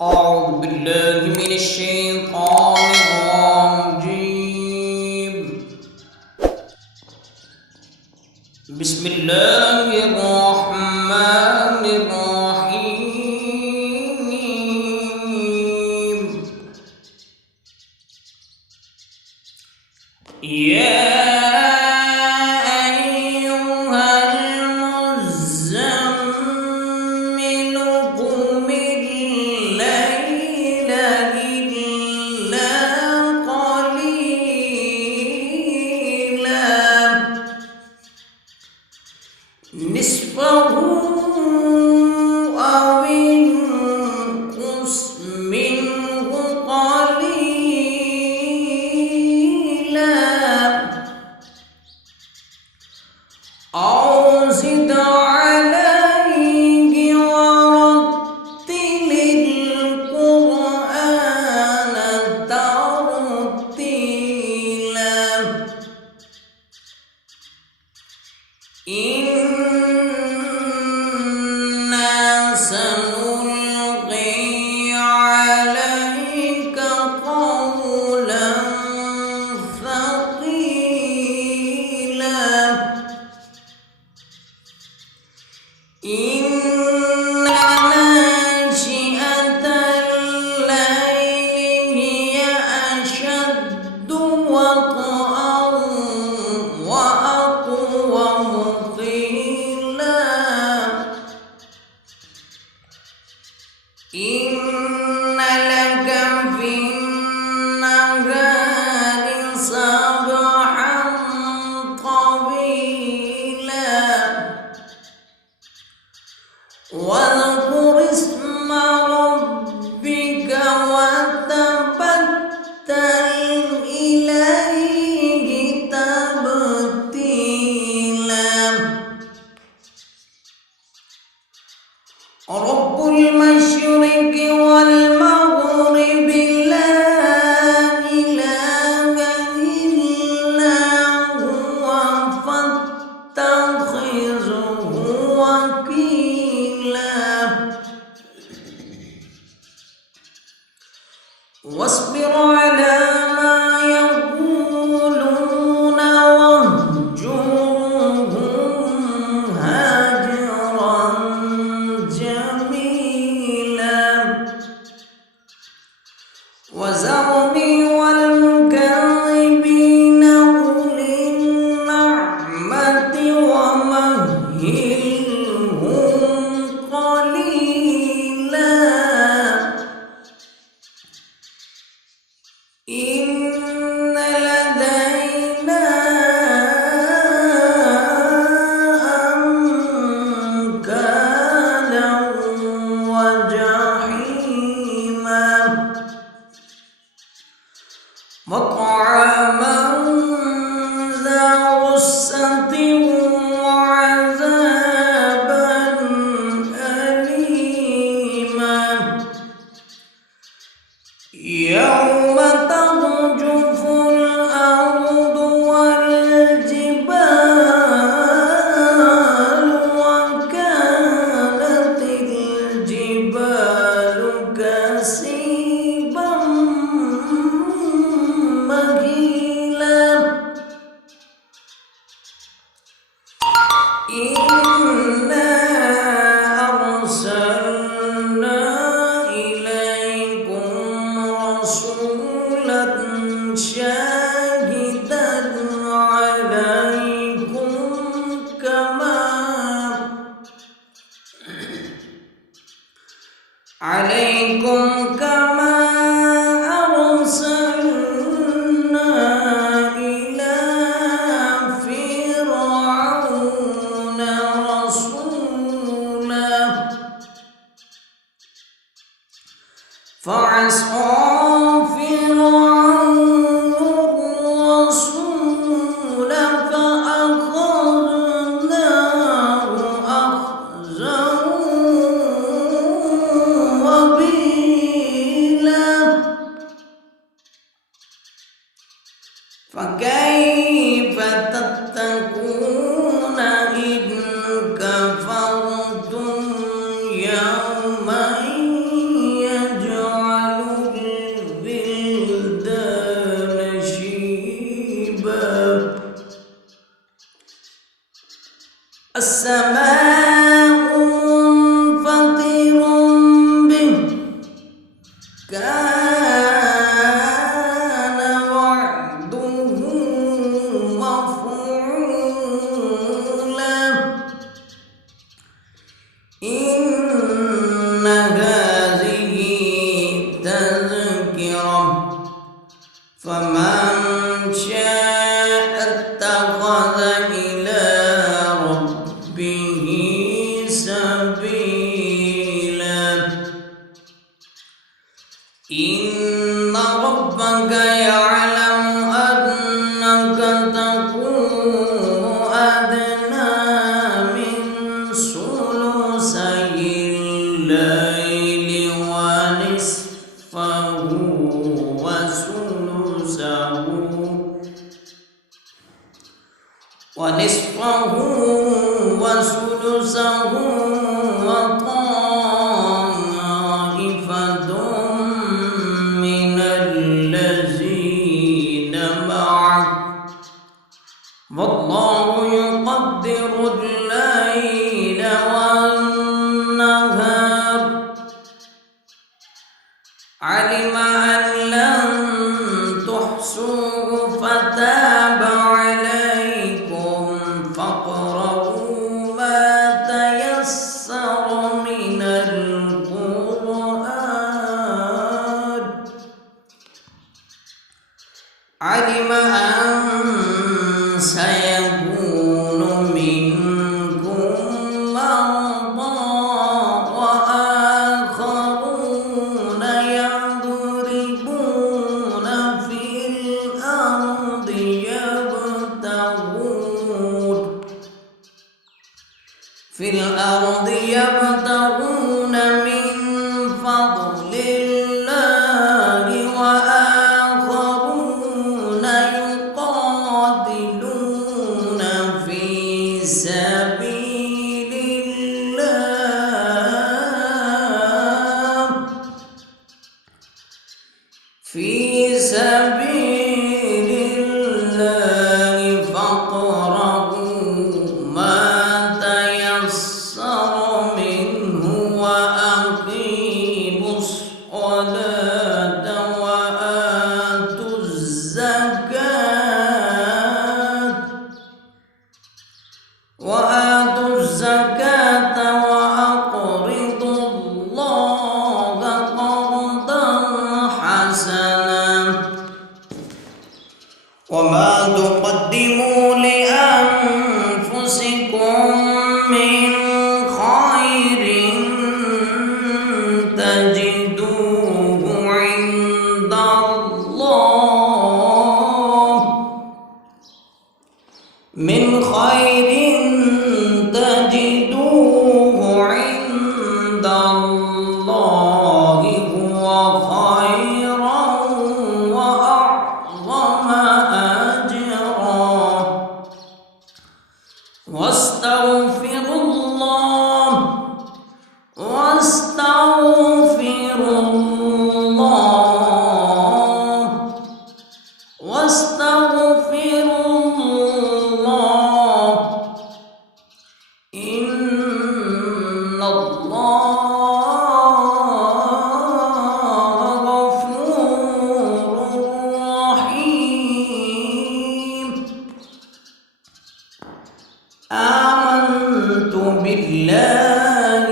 أعوذ بالله من الشيطان الرجيم. بسم الله الرحمن الرحيم. يا أيها المزمل قم الليل إلا قليلا نصفه أو انقص منه قليلا أو زد عليه ورتل القرآن ترتيلا إنا سنلقي عليك قولا ثقيلا إن ناشئة الليل هي أشد وطئا وأقوم قيلا إن لك في النهار سبحا طويلا واذكر اسم ربك وتبتل إليه تبتيلا رب المشرق والمغرب لا إله إلا هو فاتخذه وكيلا واصبر على ما يقولون واهجرهم هجرا جميلا وذرني والمكذبين أولي النعمة ومهلهم قليلا إن لدينا أنكالا وجحيما وطعاما ذا غصة وعذابا أليما يوم ترجف الأرض والجبال وكانت الجبال كثيبا مهيلا إنا أرسلنا إليكم رسولا شاهدا عليكم كما أرسلنا إلى فرعون رسولا فعصى فرعون الرسول فأخذناه أخذا وبيلا فكيف تتقون إن كفرتم يوما يجعل إن ربك يعلم أنك تقوم أدنى من ثلثي الليل ونصفه وثلثه وطائفة من الذين معك والله يقدر الليل والنهار علم أن لن تحصوه فتاب عليكم فاقرؤوا ما تيسر من القرآن علم أن سيكون منكم مرضى وآخرون يضربون في الأرض يبتغون من فضل الله وآخرون يقاتلون في سبيل الله فاقرؤوا ما تيسر منه وأقيموا الصلاة وآتوا الزكاة وأقرضوا الله قرضا حسنا وما تقدموا لأنفسكم من خير تجدوه عند الله هو خيرا وأعظم أجرا واستغفر الله إن الله غفور رحيم آمنت بالله